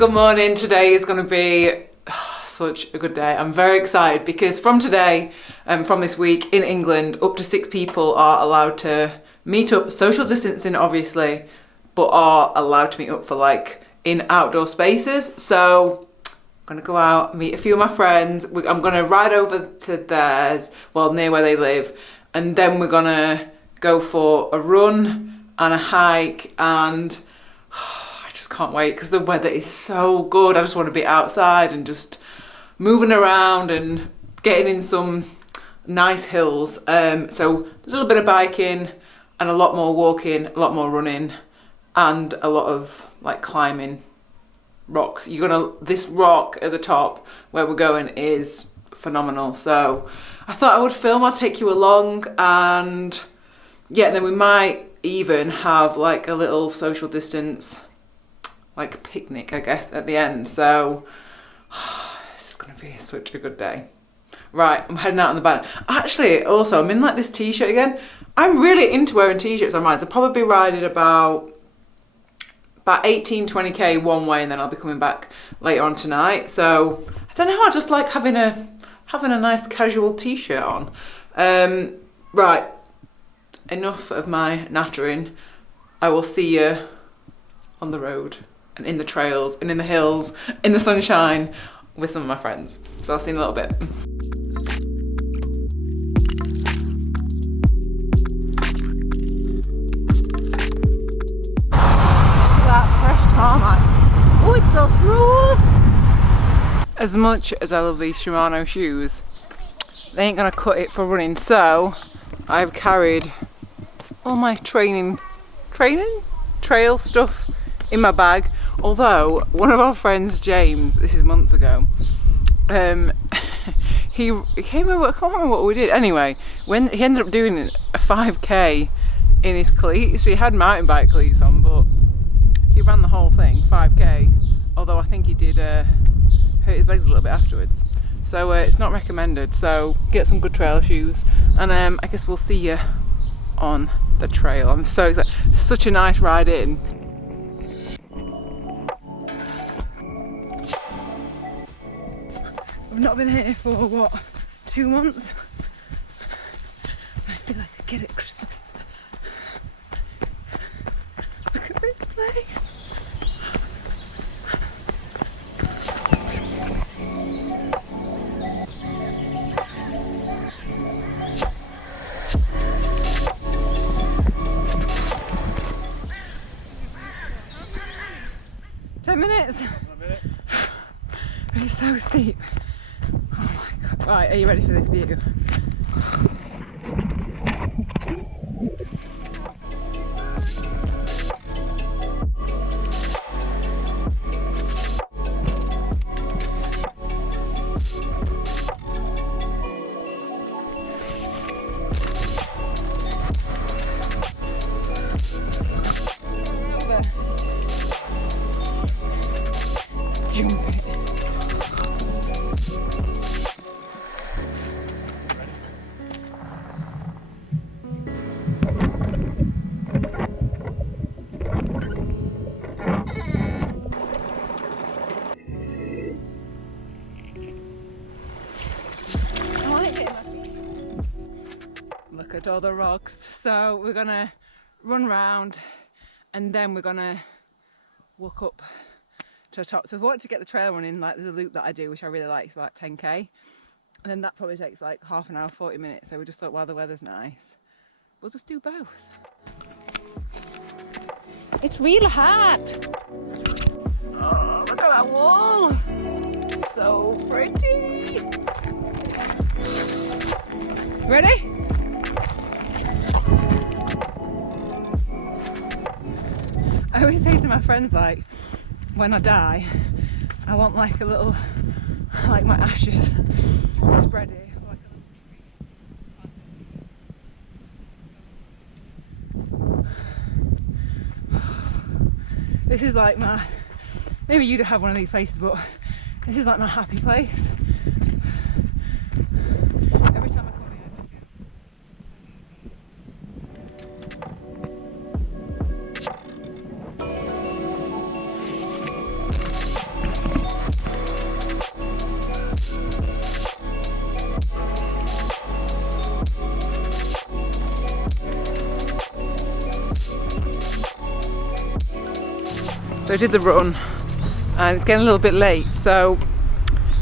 Good morning. Today is going to be such a good day. I'm very excited because from today, from this week in England, up to 6 people are allowed to meet up, social distancing obviously, but are allowed to meet up for like in outdoor spaces. So I'm going to go out, meet a few of my friends. I'm going to ride over to theirs, well, near where they live, and then we're going to go for a run and a hike, and I just can't wait because the weather is so good. I just want to be outside and just moving around and getting in some nice hills. So a little bit of biking and a lot more walking, a lot more running, and a lot of like climbing rocks. This rock at the top where we're going is phenomenal. So I thought I would film, I'll take you along, and yeah, and then we might even have like a little social distance like picnic, I guess, at the end. So this is gonna be such a good day. Right, I'm heading out on the banner. Actually, also, I'm in like this t-shirt again. I'm really into wearing t-shirts on rides. I'll probably be riding about 18-20k one way, and then I'll be coming back later on tonight. So I don't know, I just like having a nice casual t-shirt on. Right, enough of my nattering. I will see you on the road and in the trails and in the hills, in the sunshine with some of my friends. So I'll see you in a little bit. That fresh tarmac. Oh, it's so smooth. As much as I love these Shimano shoes, they ain't gonna cut it for running. So I've carried all my training trail stuff in my bag. Although one of our friends, James, this is months ago, he came over, I can't remember what we did. Anyway, when he ended up doing a 5k in his cleats, he had mountain bike cleats on, but he ran the whole thing, 5k. Although I think he did hurt his legs a little bit afterwards. So it's not recommended. So get some good trail shoes, and I guess we'll see you on the trail. I'm so excited. Such a nice ride in. I've not been here for what, 2 months? I feel like I get it at Christmas. Look at this place. It's so steep. Oh my god. Right, are you ready for this view? Look at all the rocks. So we're gonna run round and then we're gonna walk up to the top. So if we want to get the trail running, like there's a loop that I do which I really like, it's like 10k, and then that probably takes like half an hour, 40 minutes. So we just thought while the weather's nice, we'll just do both. It's real hot. Oh, look at that wall. So pretty. Ready? I always say to my friends, like, when I die, I want like a little, like my ashes spread here. This is like my, maybe you'd have one of these places, but this is like my happy place. Every time I come here, I just So I did the run and it's getting a little bit late, so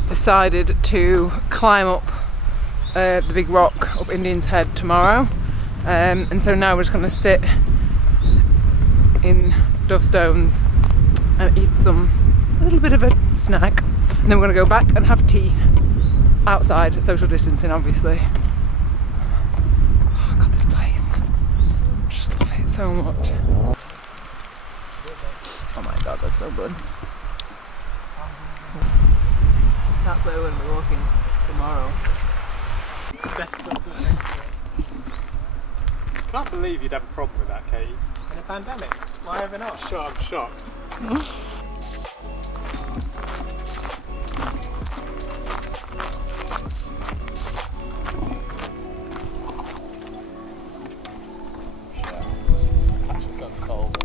decided to climb up the big rock up Indian's Head tomorrow. And so now we're just going to sit in Dove Stones and eat a little bit of a snack, and then we're going to go back and have tea outside, social distancing obviously. Oh god, this place, I just love it so much. Oh my god, that's so good. That's where we're going to be walking tomorrow. I can't believe you'd have a problem with that, Katie. In a pandemic. Why ever not? I'm shocked. Actually gone cold.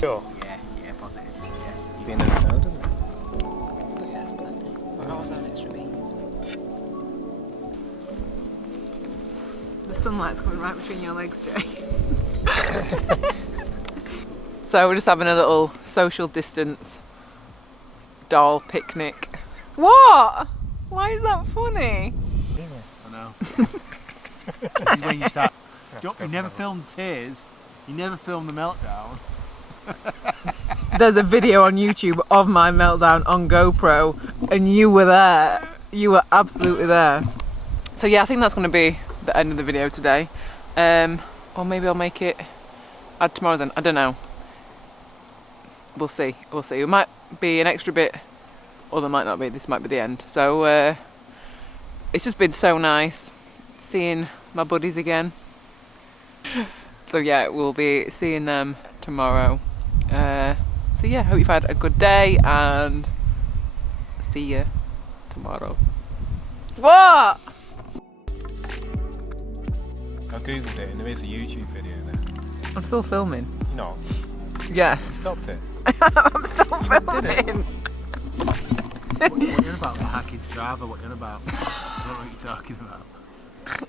Sure. Yeah, positive. Yeah. You've been in the road, haven't you? Yes, plenty. I always have extra beans. The sunlight's coming right between your legs, Jay. So we're just having a little social distance doll picnic. What? Why is that funny? I know. This is when you start. You never filmed tears. You never filmed the meltdown. There's a video on YouTube of my meltdown on GoPro, and you were there. You were absolutely there. So yeah, I think that's going to be the end of the video today. Or maybe I'll make it add tomorrow's end. I don't know. We'll see. We'll see. It might be an extra bit, or there might not be. This might be the end. So it's just been so nice seeing my buddies again. So yeah, we'll be seeing them tomorrow. So yeah, hope you've had a good day and see you tomorrow. What? I googled it and there is a YouTube video there. I'm still filming. No, Yes. you stopped it. I'm still filming. What are you on about? The hacking Strava, what are you on about? I don't know what you're talking about.